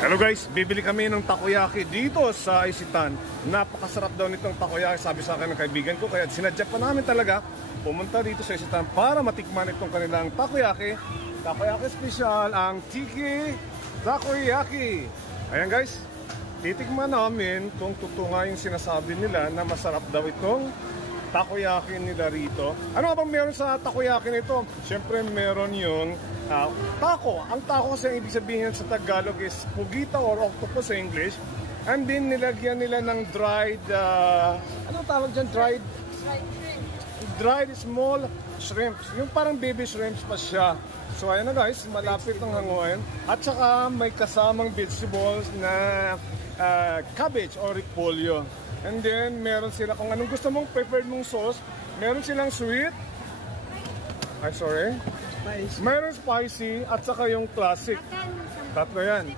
Hello guys, bibili kami ng takoyaki dito sa Isitan. Napakasarap daw nitong takoyaki, sabi sa akin ng kaibigan ko. Kaya sinadya pa namin talaga pumunta dito sa Isitan para matikman itong kanilang takoyaki. Takoyaki special, ang Tiki Takoyaki. Ayan guys, titikman namin kung totoo nga yung sinasabi nila na masarap daw itong takoyaki nila rito. Ano bang meron sa takoyaki nito? Siyempre meron yung taco. Ang taco kasi ang ibig sabihin sa Tagalog is pugita or octopus sa English. And then nilagyan nila ng dried, anong tawag dyan? Dried small shrimps. Yung parang baby shrimps pa siya. So ayan na guys, malapit ng hanguin. At saka may kasamang vegetables na cabbage or repolyo. And then meron sila kung anong gusto mong preferred mong sauce. Meron silang sweet. Spicy. Mayroon spicy at saka yung classic. Tatlo yan.